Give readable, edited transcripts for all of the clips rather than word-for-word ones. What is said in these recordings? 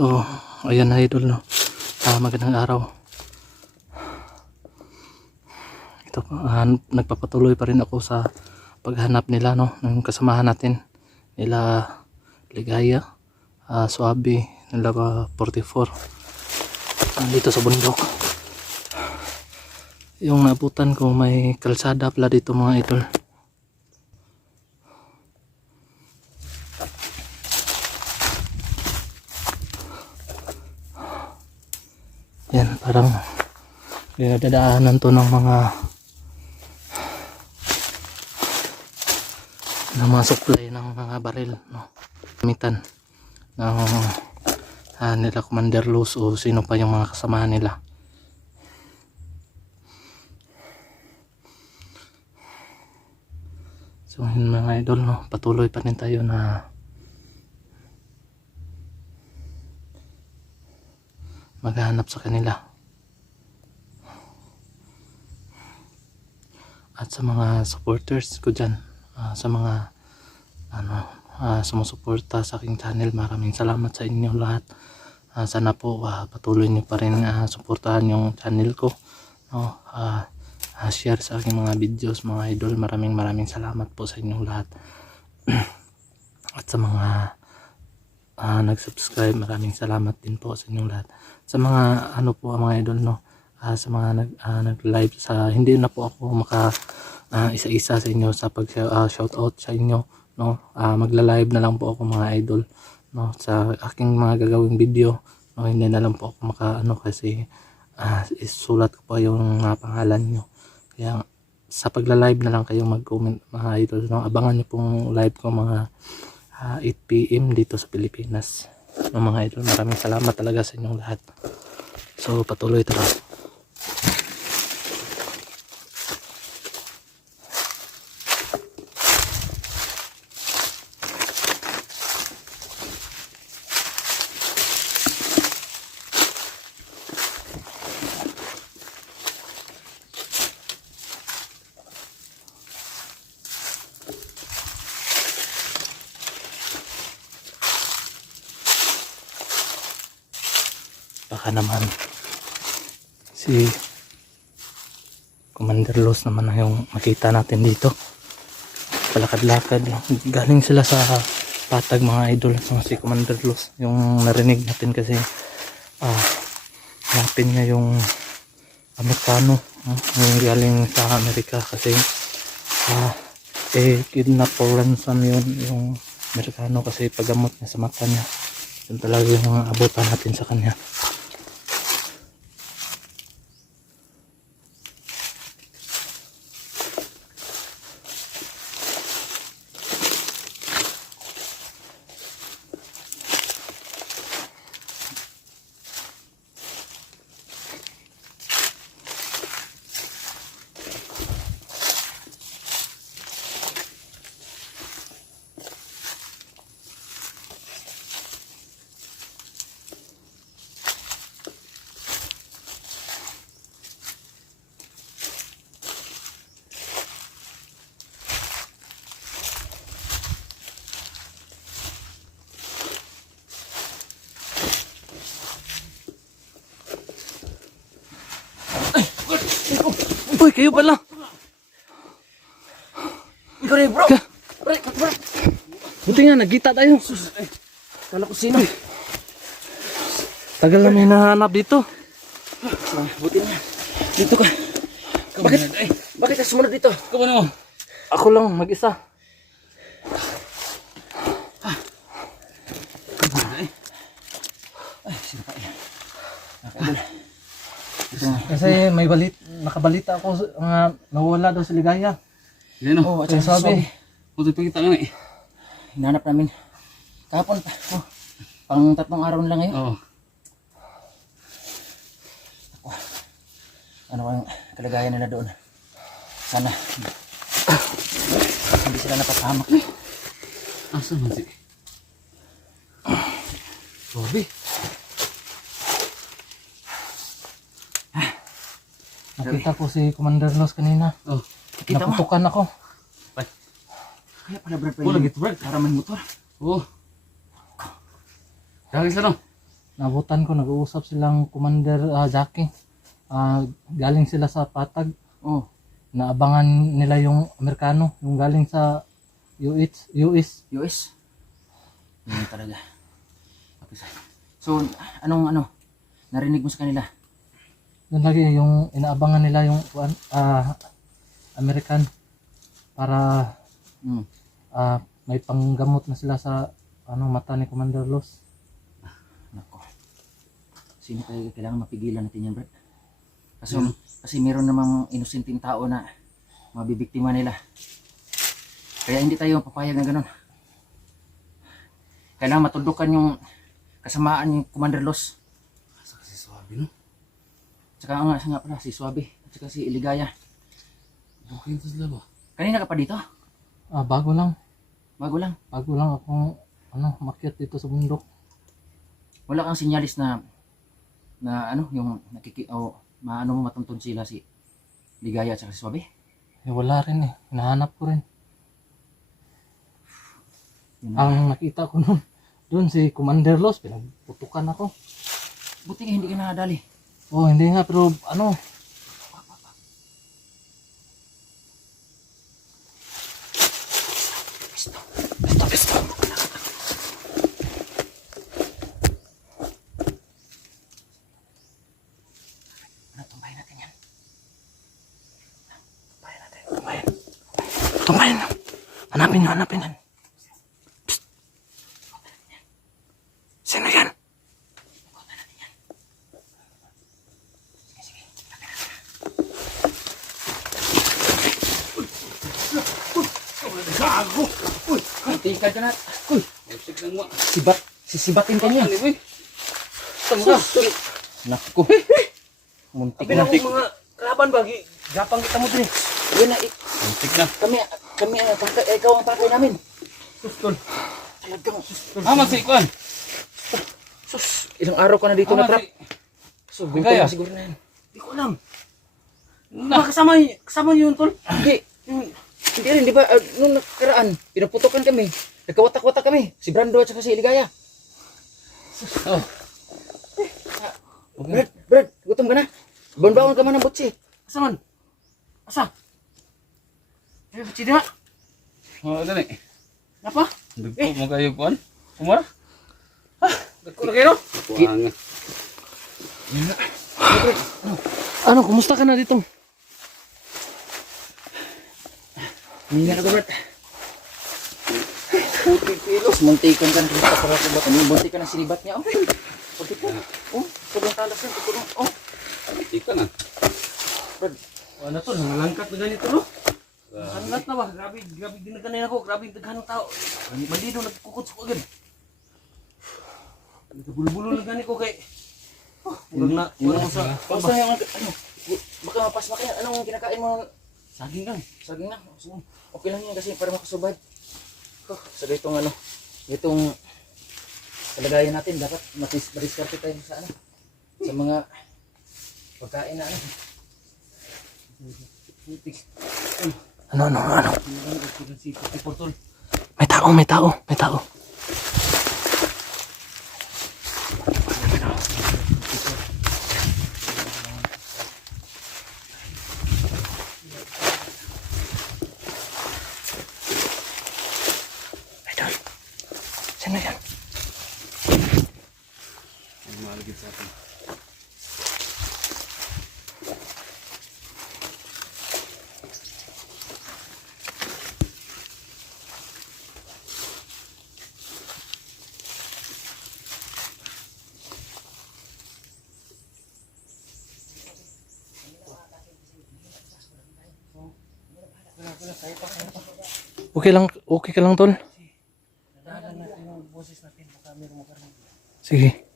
So, ayan na idol, no. Magandang araw. Ito, nagpapatuloy pa rin ako sa paghanap nila, no, ng kasamahan natin. Nila Ligaya, Suabe, nila 44. Dito sa bundok. Yung naabutan ko, may kalsada pala dito mga idol. Yan, parang dadaanan to ng mga supply ng mga baril, no, gamitan ng nila Commander Luz o sino pa yung mga kasamahan nila. So yun mga idol, no, patuloy pa rin tayo na maghahanap sa kanila. At sa mga supporters ko dyan, sa mga sumusuporta sa aking channel, maraming salamat sa inyo lahat. Sana po patuloy nyo pa rin suportahan yung channel ko, no? Share sa aking mga videos mga idol. Maraming salamat po sa inyong lahat. At sa mga nag-subscribe, maraming salamat din po sa inyong lahat. Sa mga po mga idol, no, sa mga nag-live, sa hindi na po ako maka isa-isa sa inyo sa pag shout out sa inyo, no. Magla-live na lang po ako mga idol, no, sa aking mga gagawing video, no. Hindi na lang po ako maka kasi isulat ko pa yung pangalan nyo. Kaya sa pagla-live na lang kayo mag-comment mga idol, no. Abangan nyo pong live ko mga 8 PM dito sa Pilipinas, no, mga idol. Maraming salamat talaga sa inyong lahat. So patuloy tara. Baka naman si Commander Luz naman na yung makita natin dito. Palakad-lakad, galing sila sa Patag mga idol, si Commander Luz yung narinig natin kasi hanapin niya yung Amerikano, yung galing sa Amerika kasi kidnap or ransom yun yung Amerikano kasi paggamot niya sa mata niya. Yun talaga yung abutan natin sa kanya. Uy, kayo pala. Ikaw rin bro. Buti nga, nagkita tayo. Kala ko sino. Tagal na may nahanap dito. Buti nga. Dito ka. Bakit ka sumunod dito? Kumano mo? Ako lang, mag-isa. Ay, sino pa yan? Kasi may nakabalita ako nga nawala daw si Ligaya. Leno, Oh, at Kaya sabi, buti pa kita lang eh. hinanap namin. Kahapon pa. Oh, pang 3 araw na lang ngayon. Oo. Ano kayong kalagayan nila doon? Sana hindi sila napapahamak. Asa man si? Bobby. nakita ko si Commander Luz kanina. Oh. Kita mo? Naputukan ako. Kaya pala Brad pa Oh, lagi to Brad. haraman motor. Oh. Dahil sa no? nabutan ko, nag-uusap silang Commander Jackie. Galing sila sa Patag. Oh, Naabangan nila yung Amerikano, yung galing sa US. US. Yun talaga. Okay, so, anong narinig mo sa kanila? Doon lagi yung inaabangan nila yung American para Hmm. may panggamot na sila sa mata ni Commander Los. Nako. Sino kaya kailangan mapigilan natin yan, Brad? Kasi meron namang inosenteng tao na mabibiktima nila. Kaya hindi tayo papayag na ganun. Kailangan matudukan yung kasamaan ni Commander Los. Kasi swabe no. Tsaka nga pala, si Suabe. At saka si Iligaya. Okay ito sila ba? Kanina ka pa dito? Bago lang Bago lang. akong makyat dito sa bundok. Wala kang sinyalis na yung matuntun sila si Ligaya at saka si Suabe. Wala rin hinahanap ko rin. Yun. Ang nakita ko doon si Commander Los, pinagputukan ako. Buti nga hindi ka nakadali. Hindi nga, pero Pisto. Tumbayin natin yan. Tumbayin. Hanapin. Psst. Sino yan? Gago! Uy! Kuntikan ka na. Uy! Usik lang mo. Sisibatin ka niya. Ano boy? Tama ka. Naku. Muntik na. Mga kalaban ba? Gapang kita mo din. Yan na. Usik na. Kami ikaw ang pakay namin. Sustol. Talagang. Masikwan. Sus. Ilang araw ka na dito na trap. So, Ligaya. siguro na yan. Hindi ko alam. Na. Kasama niyo yun, tol? Hindi. Hindi rin, di ba? Nung nakaraan, pinaputokan kami. Nagkawatak-watak kami. Si Brando at saka si Iligaya. Oh. Brad, gutom ka na. Baon-baon ka man ng butsi. Asa man? Asa? Eh, butsi na. Oh, dali. Napa? Dugpo mo kayo kuan. Umar. Dagko na kayo? Kuang. Kumusta ka na dito? Hindi na Brad. Puti kilos. Muntikan ka na. Munti ka na sinibat niya. Pagkit ka. Sobrang talas yan. Ika na. Brad, Ano to? Nangalangkat na ganito, no? Nangalangkat na ba? Grabe ginaganin ako. Grabe daghan ng tao. Bandido, nagkukuts ko agad. Nagkabulo-bulo na ganito ko kay... Wala mo sa... Basta yung baka mapasma ka yan. Anong kinakain mo? Saging lang. Saging na. Okay lang yan kasi para makasubad. Sa itong kalagayan natin, dapat madiskarte tayo sa sa mga pagkain na Ano? Si Portol. May tao. Idol. Sino yan? Malagit sa atin. Okay ka lang, tol? Dahan natin yung boses natin. Baka meron mo karin. Sige.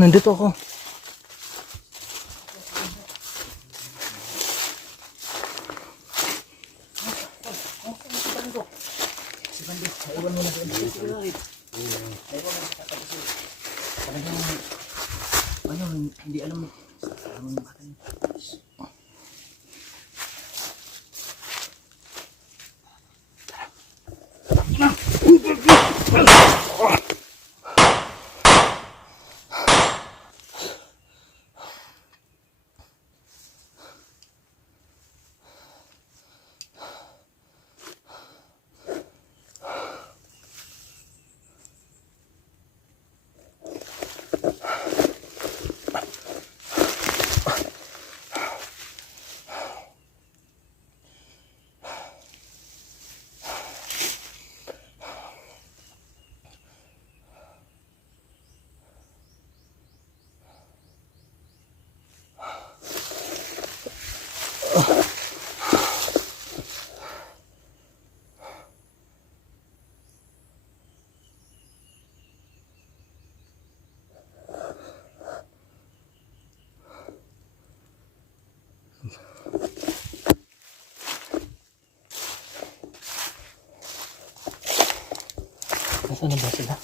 Nandito ako. Iwan mo na sa ilalim. Iwan mo sa kasi talagang ano, hindi alam ang akin. Nasaan na ba sila?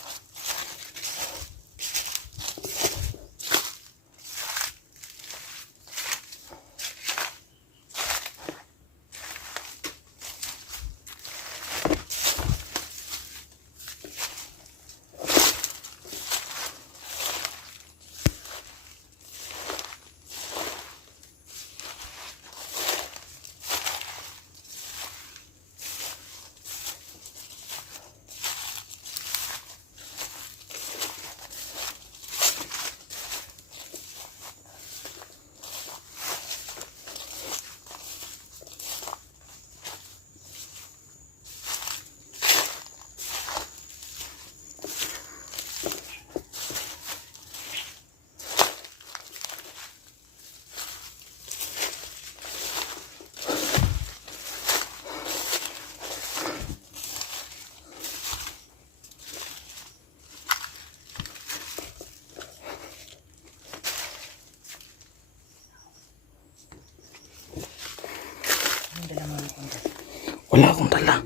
Wala akong dala.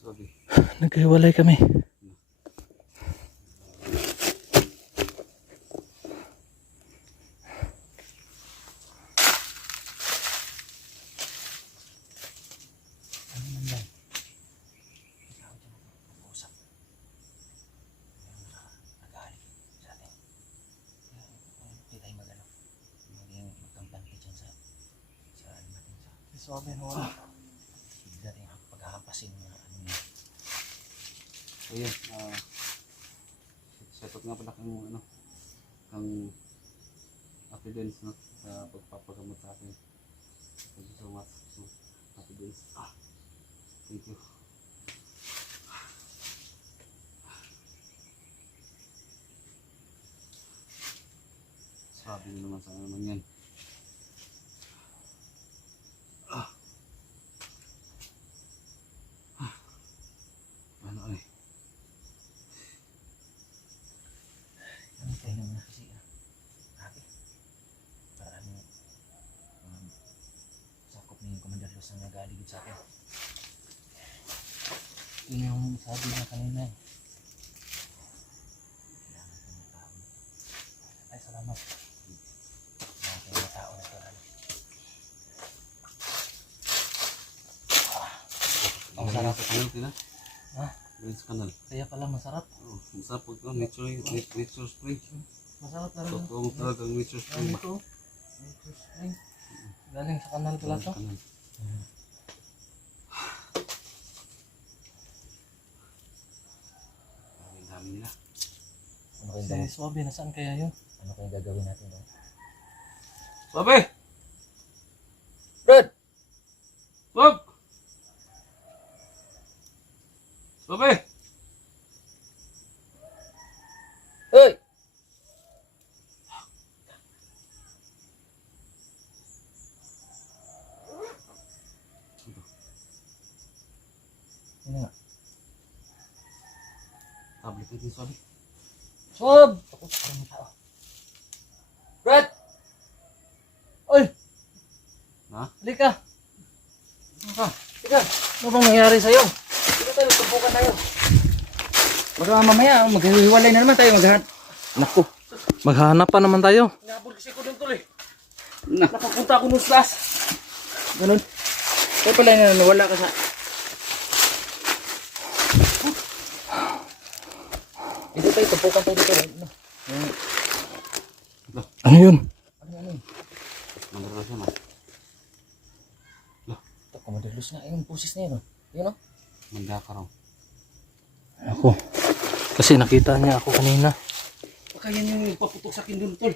Sorry. Naghiwalay kami. Swabe na wala. Bigla rin ang paghahampasin ng ano niya. So yun, shout out nga pala kang ano, kang Affidence, no, sa pagpapagamot sa akin. Thank you so much, so, Affidence. Thank you. Sabi nyo naman sa naman yan. Ano eh? Ano tayo naman na kasi grabe. Parang sakop ni Commander Los ang nagaligid sa akin. Yun yung sabi na kanina eh. Kailangan ko ng tao. Ay, salamat. Kailangan ko ng tao na ito. Ang sarap. Sa kanal, tina? Ha? Galing sa kanal. Kaya pala masarap. Oh, masarap po ito. Nature spring. Masarap na rin. Totoo talagang nature spring. Galing ko. Nature spring. Galing sa kanal pala to. Kanal. Ang dami nila. Ano kayong Si Swabe, nasaan kaya yun? ano kayong gagawin natin? No? Sabi! Brad! Bob! Sabi! Hey! Ano nga? Tablet natin, Sabi. Swab! Ako, parang tao. Brad! Oy! Ha? Halika! Ano ka? Teka, ano bang nangyari sa'yo? Dito tayo, tubukan tayo. Baka mamaya, maghiwalay na naman tayo, maghahan. Naku. Maghanap pa naman tayo. Nabol kasi ko doon tol eh. Napapunta ako nung slas. Ganun. Kaya pala na nawala ka sa... Dito tayo, tubukan tayo dito. Ano yun? Mandalas na. Ito, kumandalos na. Yung pusis na yun. Yun o. Mandaka raw. Ako. Kasi nakita niya ako kanina. Baka yan yung nagpaputok sa akin doon tol.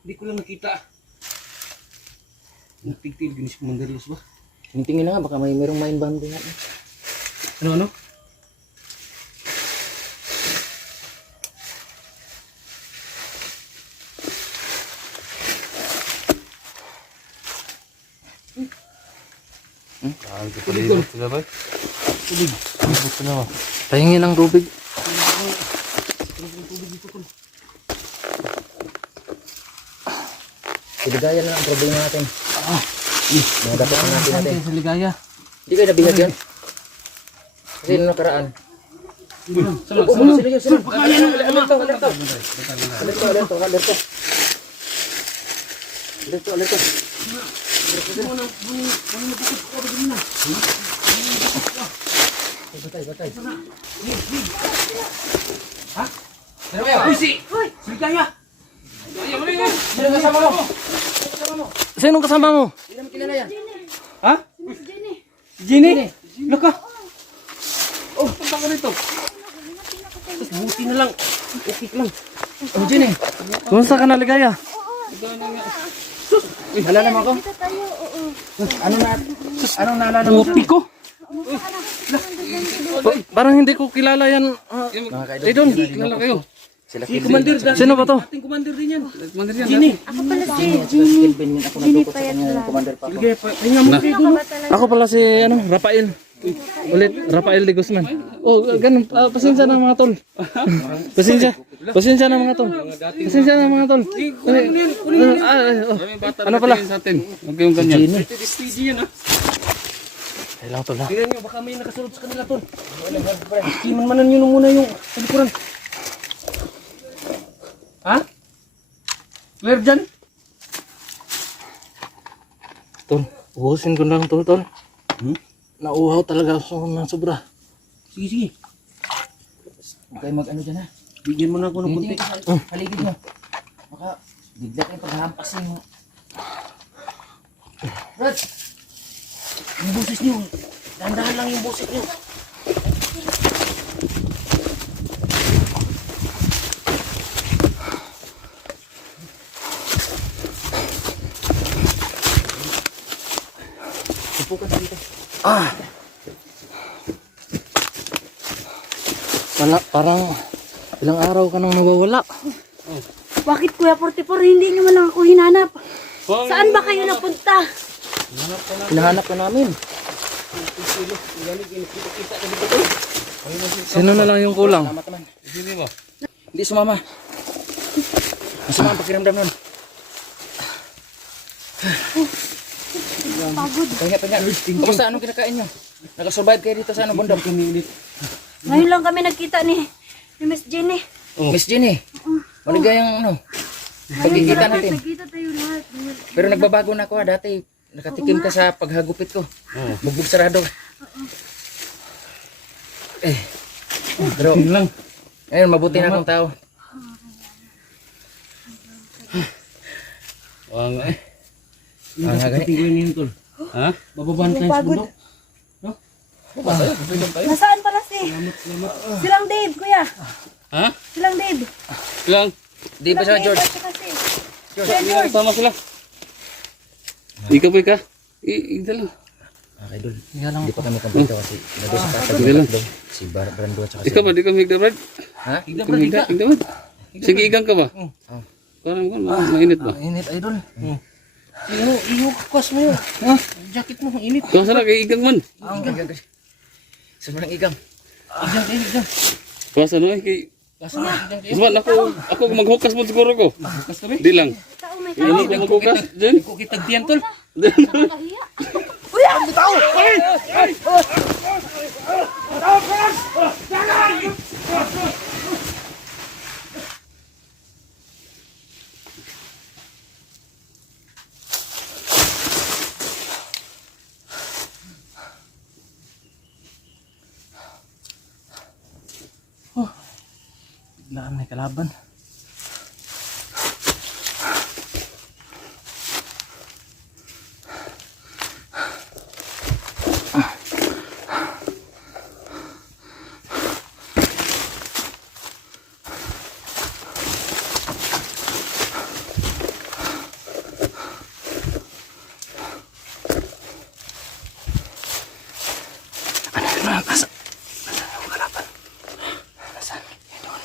Hindi ko lang nakita. Nagtigtil, ginis ko mandalos ba? Tingin na nga, baka mayroong mine bomb din natin. Ano? Ah, ito pala sila ba? Gusto na ba? Pahingi ng tubig. Siligaya na lang ang problema natin. Mga dapat ang natin. Sa ligaya. Hindi kayo nabihag yan. Kasi nung nakaraan. Alerto. Batay. Ha? Uy, Siligaya! Sino kasama mo? Sinong kasama mo? Hindi naman kilala yan. Ha? Jenny? Laka! Oh, punta ka rito. Tapos buti na lang. Okay lang. Oh, Jenny. Kumusta ka na ligaya? Alala mo ako? Dito tayo, oo. Anong naalala mo? Kopi ko. Parang hindi ko kilala yan. Mga kaidol. Idol, kilala kayo. Sila Si Commander Dan. Sino ba to? Ating Commander din yan. Commander yan. Ako pala si Jenny. Kelvin yun. Ako nagdukot sa kanya yung commander pa ako. Sige, pahinga mo kayo. Ano ka ba talaga? Ako pala si Rafael. Ulit, Rafael de Guzman. Oh, ganun. Pasensya na mga tol. Pasensya na mga tol. Pasensya na mga tol. Ano pala? Sa atin. Huwag kayong ganyan. STG yan ha. Kailang tol ha. Tingnan nyo, baka may nakasunod sa kanila tol. Kiman-manan nyo muna yung palikuran. Ha? Clear dyan? Tol, uhusin ko lang tol. Nauhaw talaga ako ng sobra. Sige. Huwag kayo mag-ano dyan ha. Bigyan mo na ako ng konti. Tingin ka sa paligid mo. Baka bigla kayong paghahampasin mo. Brad! Yung boses nyo. Dahan-dahan lang yung boses nyo. Tupukan sa dito. Parang ilang araw ka nang nawawala. Bakit Kuya 44 hindi nyo man lang ako hinanap? Saan ba kayo napunta? Hinahanap ka namin. Sino na lang yung kulang? Salamat naman. Hindi sumama. Masama ang pakiramdam nun. Pagod. Pahinga. Kamusta anong kinakain nyo? Nakasurvive kayo dito sa bundok? Ngayon lang kami nagkita ni Miss Jenny. Miss Jenny, maligayang pagkikita natin. Nagkita tayo lahat. Pero nagbabago na ako ha. Dati nakatikim ka sa paghagupit ko. Bugbog sarado. Pero ngayon mabuti na akong tao. Yung kasakitin ko yun tol. Ha? Bababaan tayo sa bundok. Nasaan pala silang Dave, Kuya? Ha? Silang Dave. Ilang? Di ba sa George? George. Tama sila. Ikaw po ka? Ida lang. Okay, Dol. Hindi pa kami kompleto kasi nandun sa Sige kakagulong lang. daw. Si Brando at saka si... Ikaw ba? Di ka higda, Brad? Ha? Ikaw higda? Higda ba? Sige, igang ka ba? Parang mainit ba? Init idol. Iyukwas mo yun. Ha? Jacket mo, init. Kung saan kay igang man? Sa mga igang. Igang. Kung saan kay... Isman, ako maghukas mo siguro ko. Di lang. Tao, may Ano ko maghukas? Diyan? Ko kitag diyan tol. kahiya. Biglaan may kalaban. Ano yun mga kasa? Nasaan yung kalaban? Nasaan? Yun doon.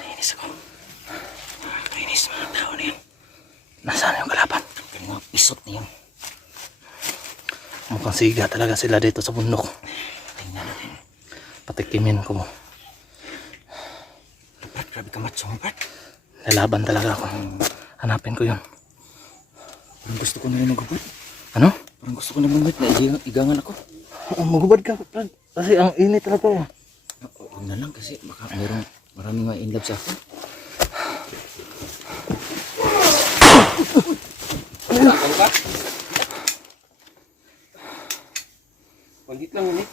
Nainis ako. Nainis mga tao na yun. Nasaan yung kalaban? Yung mga pisot na yun. Mukhang siga talaga sila dito sa bundok. Tingnan natin. Patikimin ko mo. Brad, grabe ka macho mo, Brad. Lalaban talaga ako. Hanapin ko yun. Parang gusto ko na rin magubad. Ano? Parang gusto ko na magubad na igangan ako. Magubad ka. Kasi ang init talaga. Huwag na lang kasi baka maraming may in love sa akin. Pagit lang ulit.